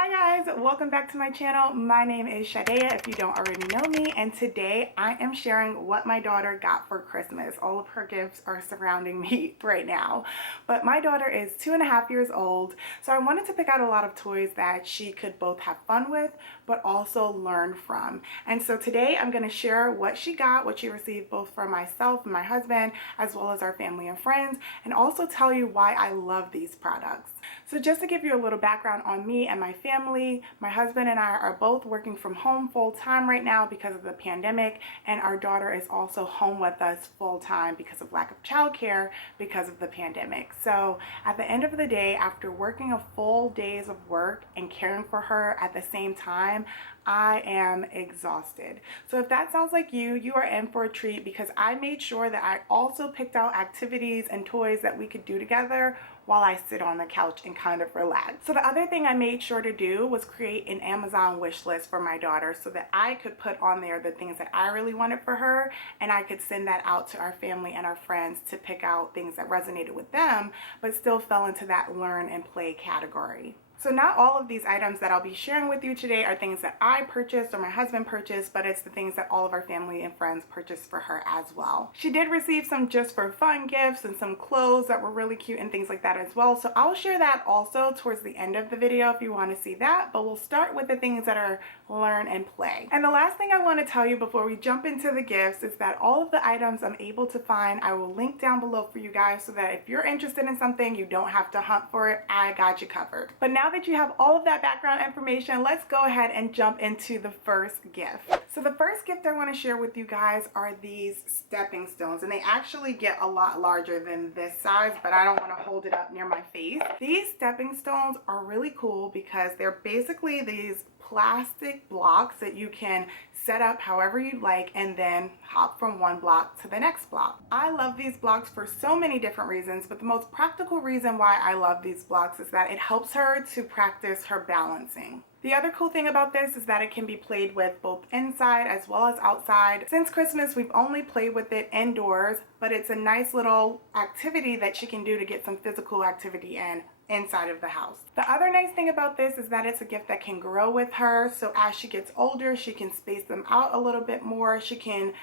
Hi guys, welcome back to my channel. My name is Shadea if you don't already know me, and today I am sharing what my daughter got for Christmas. All of her gifts are surrounding me right now, but my daughter is 2.5 years old, so I wanted to pick out a lot of toys that she could both have fun with but also learn from. And so today I'm going to share what she got, what she received both from myself and my husband, as well as our family and friends, and also tell you why I love these products. So just to give you a little background on me and my family, my husband and I are both working from home full-time right now because of the pandemic, and our daughter is also home with us full-time because of lack of childcare because of the pandemic. So at the end of the day, after working a full days of work and caring for her at the same time, I am exhausted. So if that sounds like you are in for a treat, because I made sure that I also picked out activities and toys that we could do together while I sit on the couch and kind of relax. So the other thing I made sure to do was create an Amazon wish list for my daughter so that I could put on there the things that I really wanted for her, and I could send that out to our family and our friends to pick out things that resonated with them but still fell into that learn and play category. So not all of these items that I'll be sharing with you today are things that I purchased or my husband purchased, but it's the things that all of our family and friends purchased for her as well. She did receive some just for fun gifts and some clothes that were really cute and things like that as well. So I'll share that also towards the end of the video if you want to see that, but we'll start with the things that are learn and play. And the last thing I want to tell you before we jump into the gifts is that all of the items I'm able to find, I will link down below for you guys so that if you're interested in something, you don't have to hunt for it. I got you covered. But now that you have all of that background information, let's go ahead and jump into the first gift. So the first gift I want to share with you guys are these stepping stones, and they actually get a lot larger than this size, but I don't want to hold it up near my face. These stepping stones are really cool because they're basically these plastic blocks that you can set up however you'd like and then hop from one block to the next block. I love these blocks for so many different reasons, but the most practical reason why I love these blocks is that it helps her to practice her balancing. The other cool thing about this is that it can be played with both inside as well as outside. Since Christmas, we've only played with it indoors, but it's a nice little activity that she can do to get some physical activity in inside of the house. The other nice thing about this is that it's a gift that can grow with her. So as she gets older, she can space them out a little bit more. She can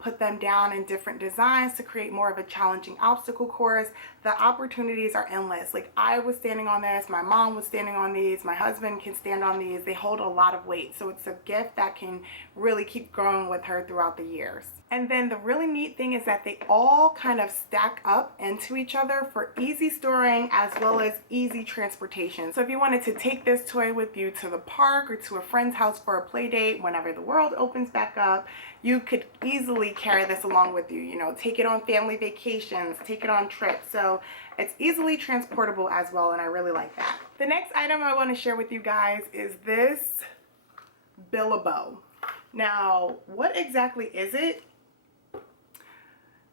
put them down in different designs to create more of a challenging obstacle course. The opportunities are endless. Like, I was standing on this, my mom was standing on these, my husband can stand on these. They hold a lot of weight, so it's a gift that can really keep growing with her throughout the years. And then the really neat thing is that they all kind of stack up into each other for easy storing as well as easy transportation. So if you wanted to take this toy with you to the park or to a friend's house for a play date whenever the world opens back up, you could easily carry this along with you. You know, take it on family vacations, take it on trips. So it's easily transportable as well, and I really like that. The next item I want to share with you guys is this BILIBO. Now, what exactly is it?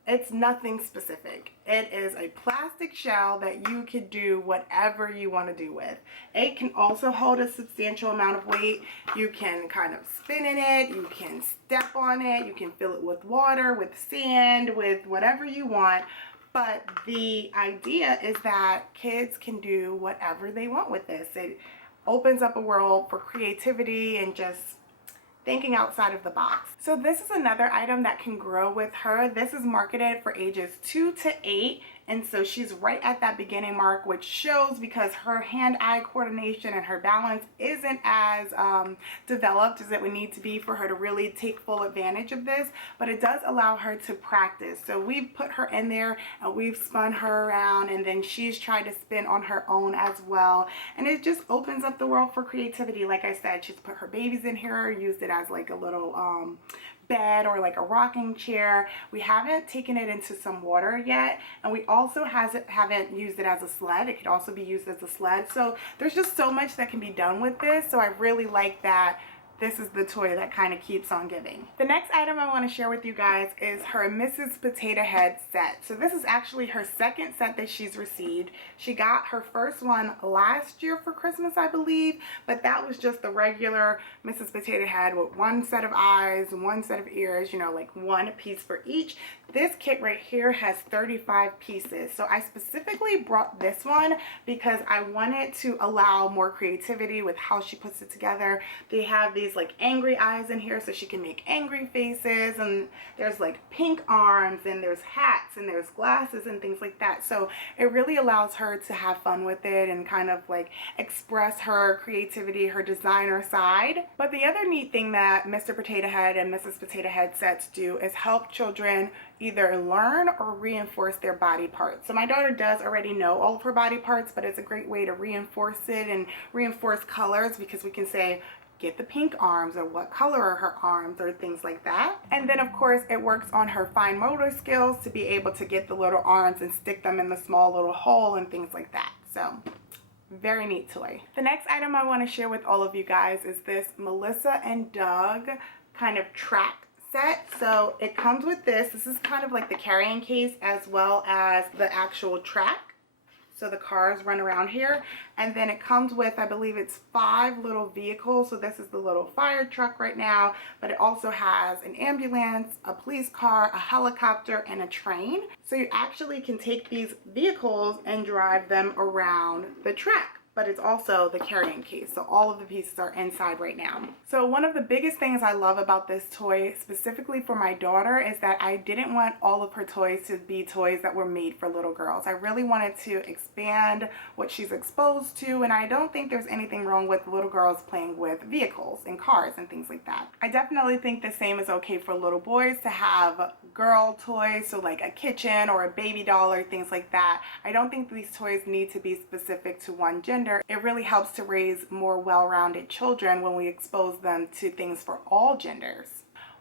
It's nothing specific. It is a plastic shell that you could do whatever you want to do with. It can also hold a substantial amount of weight. You can kind of spin in it, you can step on it, you can fill it with water, with sand, with whatever you want. But the idea is that kids can do whatever they want with this. It opens up a world for creativity and just thinking outside of the box. So this is another item that can grow with her. This is marketed for ages 2 to 8, and so she's right at that beginning mark, which shows because her hand-eye coordination and her balance isn't as developed as it would need to be for her to really take full advantage of this, but it does allow her to practice. So we've put her in there and we've spun her around, and then she's tried to spin on her own as well, and it just opens up the world for creativity. Like I said, she's put her babies in here, used it as like a little bed or like a rocking chair. We haven't taken it into some water yet, and we also haven't used it as a sled. It could also be used as a sled. So there's just so much that can be done with this. So I really like that this is the toy that kind of keeps on giving. The next item I want to share with you guys is her Mrs. Potato Head set. So this is actually her second set that she's received. She got her first one last year for Christmas, I believe, but that was just the regular Mrs. Potato Head with one set of eyes, one set of ears, you know, like one piece for each. This kit right here has 35 pieces. So I specifically brought this one because I wanted to allow more creativity with how she puts it together. They have these like angry eyes in here so she can make angry faces, and there's like pink arms, and there's hats, and there's glasses and things like that. So it really allows her to have fun with it and kind of like express her creativity, her designer side. But the other neat thing that Mr. Potato Head and Mrs. Potato Head sets do is help children either learn or reinforce their body parts. So my daughter does already know all of her body parts, but it's a great way to reinforce it and reinforce colors, because we can say, get the pink arms, or what color are her arms, or things like that. And then of course it works on her fine motor skills to be able to get the little arms and stick them in the small little hole and things like that. So very neat toy. The next item I want to share with all of you guys is this Melissa and Doug kind of track set. So it comes with this. This is kind of like the carrying case as well as the actual track. So the cars run around here, and then it comes with, I believe it's 5 little vehicles. So this is the little fire truck right now, but it also has an ambulance, a police car, a helicopter, and a train. So you actually can take these vehicles and drive them around the track. But it's also the carrying case, so all of the pieces are inside right now. So one of the biggest things I love about this toy, specifically for my daughter, is that I didn't want all of her toys to be toys that were made for little girls. I really wanted to expand what she's exposed to, and I don't think there's anything wrong with little girls playing with vehicles and cars and things like that. I definitely think the same is okay for little boys to have girl toys, so like a kitchen or a baby doll or things like that. I don't think these toys need to be specific to one gender. It really helps to raise more well-rounded children when we expose them to things for all genders.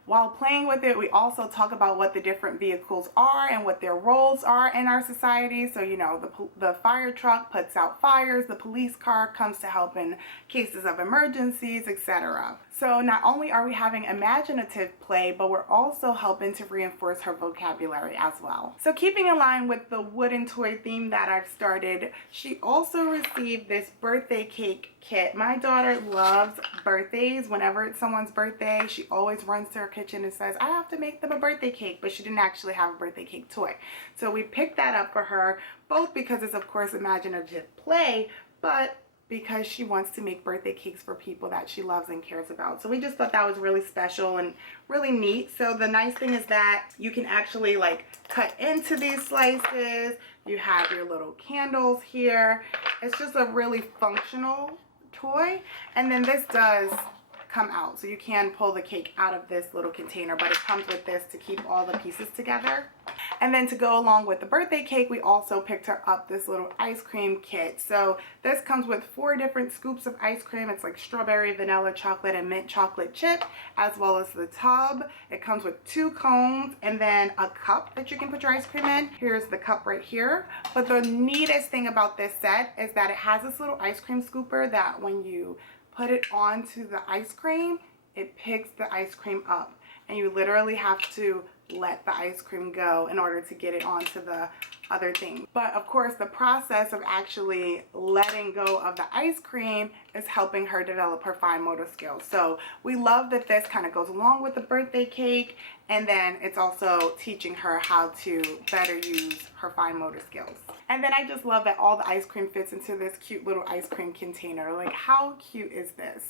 While playing with it, we also talk about what the different vehicles are and what their roles are in our society. So, you know, the fire truck puts out fires, the police car comes to help in cases of emergencies, etc. So not only are we having imaginative play, but we're also helping to reinforce her vocabulary as well. So keeping in line with the wooden toy theme that I've started, she also received this birthday cake kit. My daughter loves birthdays. Whenever it's someone's birthday, she always runs to her kitchen and says, I have to make them a birthday cake, but she didn't actually have a birthday cake toy. So we picked that up for her, both because it's of course imaginative play, but because she wants to make birthday cakes for people that she loves and cares about. So we just thought that was really special and really neat. So the nice thing is that you can actually like cut into these slices. You have your little candles here. It's just a really functional toy. And then this does come out, so you can pull the cake out of this little container, but it comes with this to keep all the pieces together. And then to go along with the birthday cake, we also picked her up this little ice cream kit. So this comes with 4 different scoops of ice cream. It's like strawberry, vanilla, chocolate, and mint chocolate chip, as well as the tub. It comes with 2 cones and then a cup that you can put your ice cream in. Here's the cup right here. But the neatest thing about this set is that it has this little ice cream scooper that when you put it onto the ice cream, it picks the ice cream up, and you literally have to let the ice cream go in order to get it onto the other thing. But of course, the process of actually letting go of the ice cream is helping her develop her fine motor skills. So we love that this kind of goes along with the birthday cake, and then it's also teaching her how to better use her fine motor skills. And then I just love that all the ice cream fits into this cute little ice cream container. Like, how cute is this?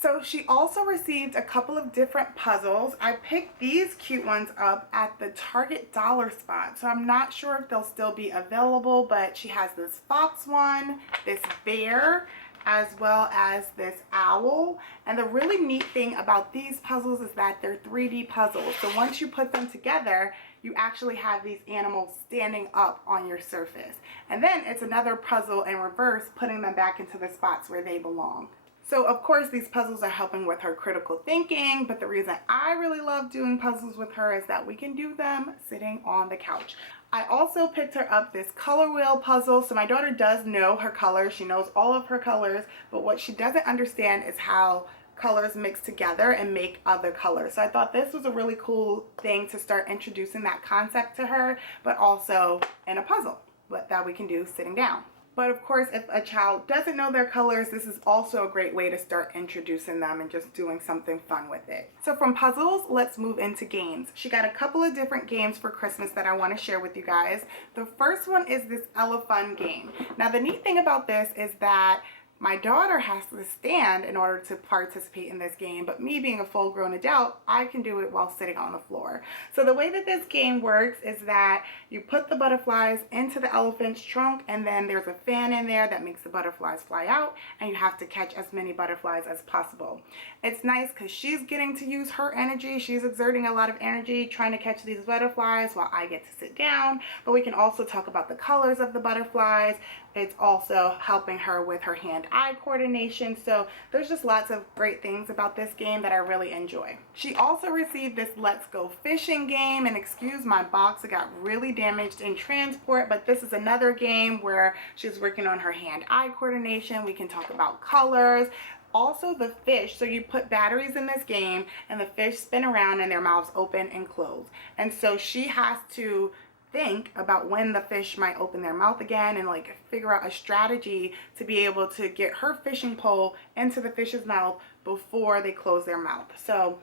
So she also received a couple of different puzzles. I picked these cute ones up at the Target dollar spot. So I'm not sure if they'll still be available, but she has this fox one, this bear, as well as this owl. And the really neat thing about these puzzles is that they're 3D puzzles. So once you put them together, you actually have these animals standing up on your surface. And then it's another puzzle in reverse, putting them back into the spots where they belong. So of course these puzzles are helping with her critical thinking, but the reason I really love doing puzzles with her is that we can do them sitting on the couch. I also picked her up this color wheel puzzle. So my daughter does know her colors. She knows all of her colors, but what she doesn't understand is how colors mixed together and make other colors. So I thought this was a really cool thing to start introducing that concept to her, but also in a puzzle that we can do sitting down. But of course, if a child doesn't know their colors, this is also a great way to start introducing them and just doing something fun with it. So from puzzles, let's move into games. She got a couple of different games for Christmas that I want to share with you guys. The first one is this ELEFUN game. Now the neat thing about this is that my daughter has to stand in order to participate in this game, but me being a full-grown adult, I can do it while sitting on the floor. So the way that this game works is that you put the butterflies into the elephant's trunk, and then there's a fan in there that makes the butterflies fly out, and you have to catch as many butterflies as possible. It's nice because she's getting to use her energy. She's exerting a lot of energy trying to catch these butterflies while I get to sit down, but we can also talk about the colors of the butterflies. It's also helping her with her hand-eye coordination. So there's just lots of great things about this game that I really enjoy. She also received this Let's Go Fishing game, and excuse my box, it got really damaged in transport, but this is another game where she's working on her hand-eye coordination. We can talk about colors. Also the fish, so you put batteries in this game and the fish spin around and their mouths open and close. And so she has to think about when the fish might open their mouth again and like figure out a strategy to be able to get her fishing pole into the fish's mouth before they close their mouth. So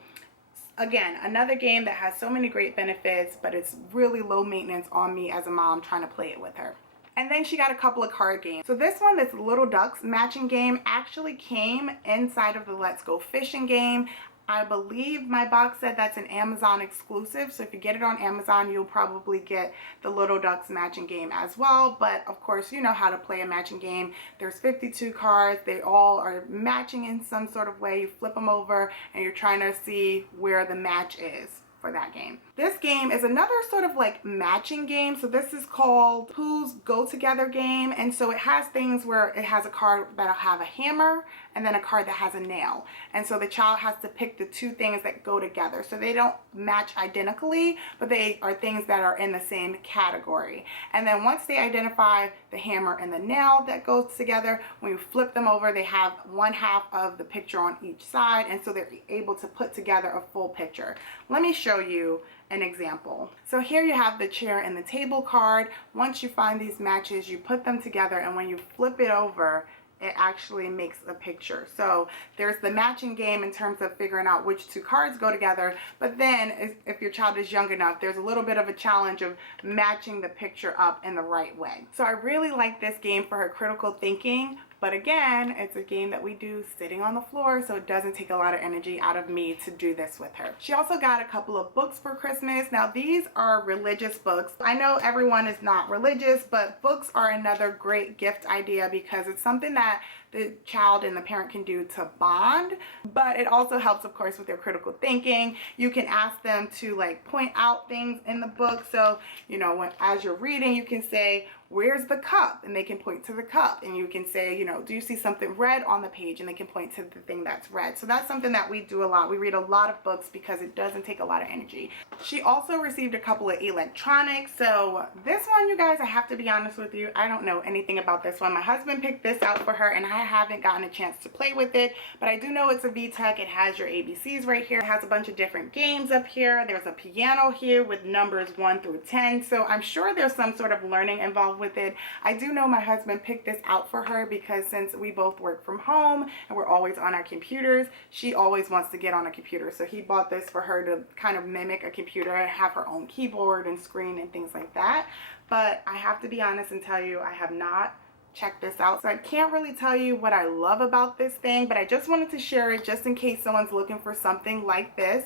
again, another game that has so many great benefits, but it's really low maintenance on me as a mom trying to play it with her. And then she got a couple of card games. So this one, this Little Ducks matching game, actually came inside of the Let's Go Fishing game. I believe my box said that's an Amazon exclusive, so if you get it on Amazon, you'll probably get the Little Ducks matching game as well. But of course, you know how to play a matching game. There's 52 cards. They all are matching in some sort of way. You flip them over and you're trying to see where the match is for that game. This game is another sort of like matching game. So this is called POOH'S Go Together game. And so it has things where it has a card that'll have a hammer and then a card that has a nail. And so the child has to pick the two things that go together. So they don't match identically, but they are things that are in the same category. And then once they identify the hammer and the nail that goes together, when you flip them over, they have one half of the picture on each side. And so they're able to put together a full picture. Let me show you an example. So here you have the chair and the table card. Once you find these matches, you put them together, and when you flip it over, it actually makes a picture. So there's the matching game in terms of figuring out which two cards go together, but then if your child is young enough, there's a little bit of a challenge of matching the picture up in the right way. So I really like this game for her critical thinking. But again, it's a game that we do sitting on the floor, so it doesn't take a lot of energy out of me to do this with her. She also got a couple of books for Christmas. Now these are religious books. I know everyone is not religious, but books are another great gift idea because it's something that the child and the parent can do to bond, but it also helps, of course, with their critical thinking. You can ask them to like point out things in the book. So, you know, as you're reading, you can say, where's the cup? And they can point to the cup. And you can say, you know, do you see something red on the page? And they can point to the thing that's red. So that's something that we do a lot. We read a lot of books because it doesn't take a lot of energy. She also received a couple of electronics. So this one, you guys, I have to be honest with you, I don't know anything about this one. My husband picked this out for her and I haven't gotten a chance to play with it, but I do know it's a VTech. It has your ABCs right here. It has a bunch of different games up here. There's a piano here with numbers 1 through 10. So I'm sure there's some sort of learning involved with it. I do know my husband picked this out for her because since we both work from home and we're always on our computers, she always wants to get on a computer. So he bought this for her to kind of mimic a computer and have her own keyboard and screen and things like that. But I have to be honest and tell you, I have not checked this out. So I can't really tell you what I love about this thing, but I just wanted to share it just in case someone's looking for something like this.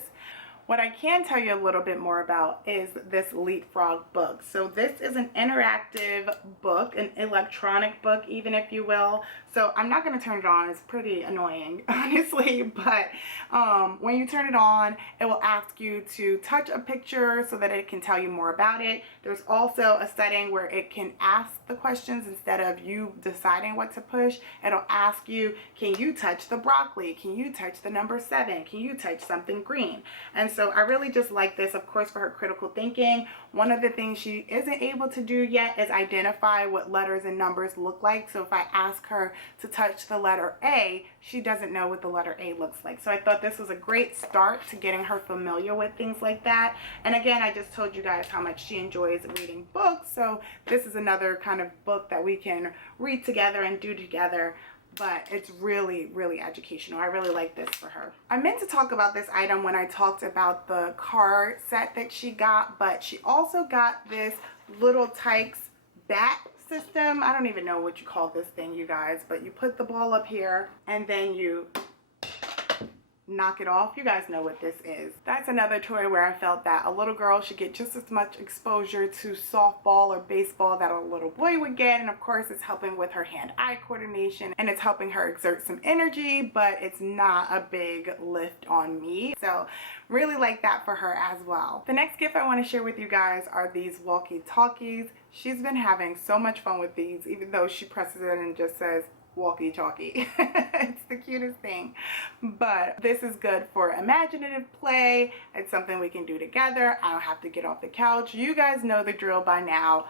What I can tell you a little bit more about is this Leapfrog book. So this is an interactive book, an electronic book even, if you will. So I'm not going to turn it on. It's pretty annoying, honestly, but when you turn it on, it will ask you to touch a picture so that it can tell you more about it. There's also a setting where it can ask the questions instead of you deciding what to push. It'll ask you, can you touch the broccoli? Can you touch the number 7? Can you touch something green? And so I really just like this, of course, for her critical thinking. One of the things she isn't able to do yet is identify what letters and numbers look like. So if I ask her to touch the letter A, she doesn't know what the letter A looks like. So I thought this was a great start to getting her familiar with things like that. And again, I just told you guys how much she enjoys reading books. So this is another kind of book that we can read together and do together. But it's really, really educational. I really like this for her. I meant to talk about this item when I talked about the card set that she got, but she also got this little TIKES bat system. I don't even know what you call this thing, you guys, but you put the ball up here and then you knock it off. You guys know what this is. That's another toy where I felt that a little girl should get just as much exposure to softball or baseball that a little boy would get. And of course, it's helping with her hand-eye coordination and it's helping her exert some energy, but it's not a big lift on me. So really like that for her as well. The next gift I want to share with you guys are these walkie-talkies. She's been having so much fun with these, even though she presses it and just says walkie-talkie. It's the cutest thing. But this is good for imaginative play. It's something we can do together. I don't have to get off the couch. You guys know the drill by now.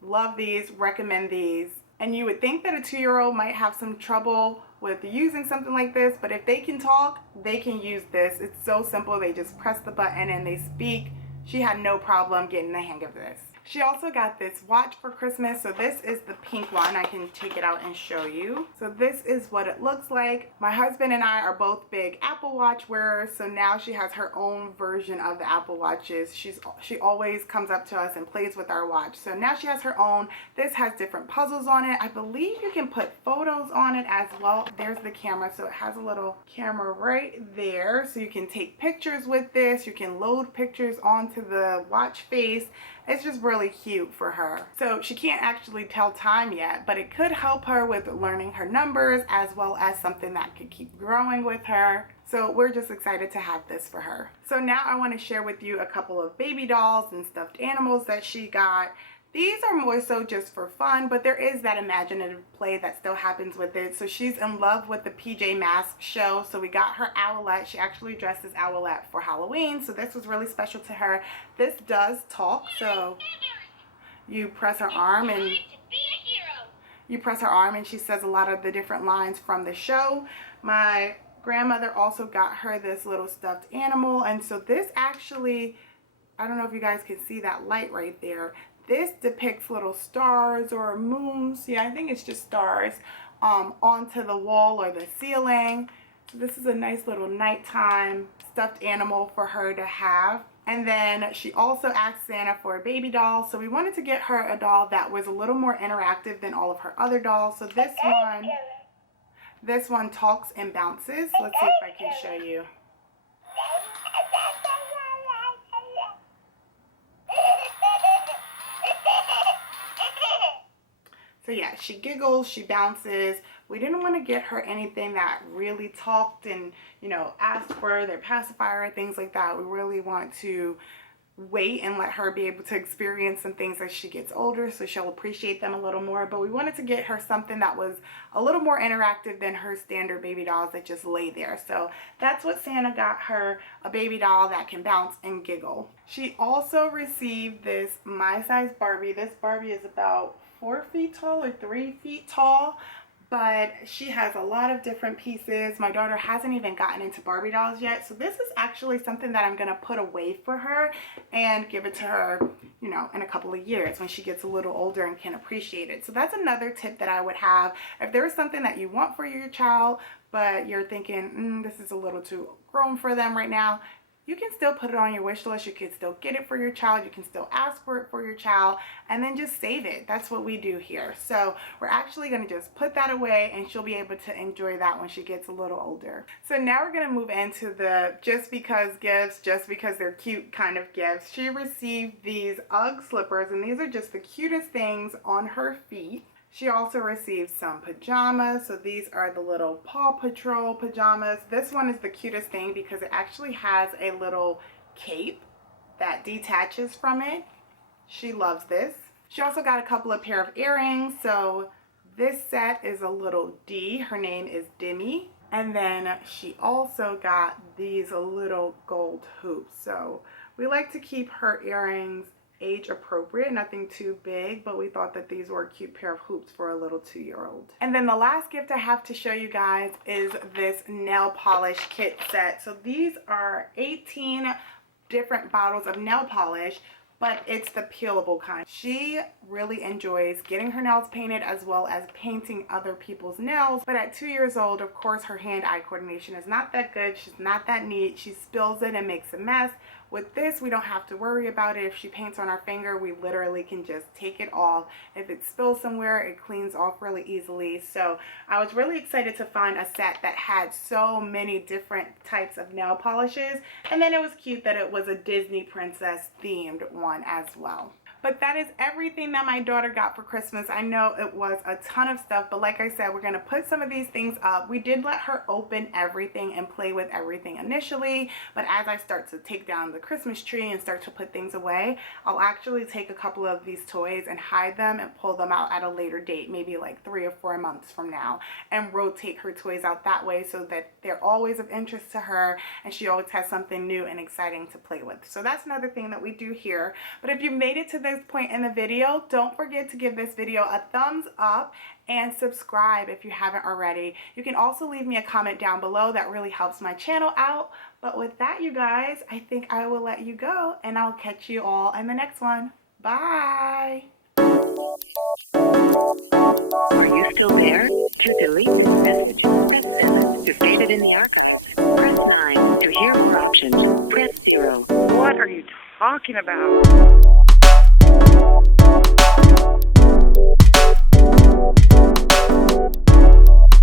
Love these, recommend these. And you would think that a 2-year-old might have some trouble with using something like this, but if they can talk, they can use this. It's so simple. They just press the button and they speak. She had no problem getting the hang of this. She also got this watch for Christmas. So this is the pink one. I can take it out and show you. So this is what it looks like. My husband and I are both big Apple Watch wearers. So now she has her own version of the Apple Watches. She always comes up to us and plays with our watch. So now she has her own. This has different puzzles on it. I believe you can put photos on it as well. There's the camera. So it has a little camera right there. So you can take pictures with this. You can load pictures onto the watch face. It's just really cute for her. So she can't actually tell time yet, but it could help her with learning her numbers as well as something that could keep growing with her. So we're just excited to have this for her. So now I want to share with you a couple of baby dolls and stuffed animals that she got. These are more so just for fun, but there is that imaginative play that still happens with it. So she's in love with the PJ Masks show. So we got her Owlette. She actually dressed as Owlette for Halloween. So this was really special to her. This does talk. So you press her arm and she says a lot of the different lines from the show. My grandmother also got her this little stuffed animal. And so this actually, I don't know if you guys can see that light right there. This depicts little stars or moons. Yeah, I think it's just stars onto the wall or the ceiling. So this is a nice little nighttime stuffed animal for her to have. And then she also asked Santa for a baby doll. So we wanted to get her a doll that was a little more interactive than all of her other dolls. So this one talks and bounces. Let's see if I can show you. So yeah, she giggles, she bounces. We didn't want to get her anything that really talked and, you know, asked for their pacifier or things like that. We really want to wait and let her be able to experience some things as she gets older so she'll appreciate them a little more. But we wanted to get her something that was a little more interactive than her standard baby dolls that just lay there. So that's what Santa got her, a baby doll that can bounce and giggle. She also received this My Size Barbie. This Barbie is about 4 feet tall or 3 feet tall, but she has a lot of different pieces. My daughter hasn't even gotten into Barbie dolls yet, so this is actually something that I'm gonna put away for her and give it to her, you know, in a couple of years when she gets a little older and can appreciate it. So that's another tip that I would have. If there is something that you want for your child, but you're thinking, this is a little too grown for them right now, you can still put it on your wish list. You can still get it for your child. You can still ask for it for your child and then just save it. That's what we do here. So we're actually going to just put that away and she'll be able to enjoy that when she gets a little older. So now we're going to move into the just because gifts, just because they're cute kind of gifts. She received these UGG slippers and these are just the cutest things on her feet. She also received some pajamas. So these are the little Paw Patrol pajamas. This one is the cutest thing because it actually has a little cape that detaches from it. She loves this. She also got a couple of pair of earrings. So this set is a little D. Her name is Demi. And then she also got these little gold hoops. So we like to keep her earrings age appropriate, nothing too big, but we thought that these were a cute pair of hoops for a little 2-year-old. And then the last gift I have to show you guys is this nail polish kit set. So these are 18 different bottles of nail polish, but it's the peelable kind. She really enjoys getting her nails painted as well as painting other people's nails. But at 2 years old, of course, her hand-eye coordination is not that good. She's not that neat. She spills it and makes a mess. With this, we don't have to worry about it. If she paints on our finger, we literally can just take it off. If it spills somewhere, it cleans off really easily. So I was really excited to find a set that had so many different types of nail polishes. And then it was cute that it was a Disney princess themed one as well. But that is everything that my daughter got for Christmas. I know it was a ton of stuff, but like I said, we're going to put some of these things up. We did let her open everything and play with everything initially, but as I start to take down the Christmas tree and start to put things away, I'll actually take a couple of these toys and hide them and pull them out at a later date, maybe like 3 or 4 months from now, and rotate her toys out that way so that they're always of interest to her and she always has something new and exciting to play with. So that's another thing that we do here. But if you made it to this point in the video, don't forget to give this video a thumbs up and subscribe if you haven't already. You can also leave me a comment down below. That really helps my channel out. But with that, you guys, I think I will let you go and I'll catch you all in the next one. Bye. Are you still there? To delete this message, press 7. To save it in the archives, press 9. To hear more options, press 0. What are you talking about?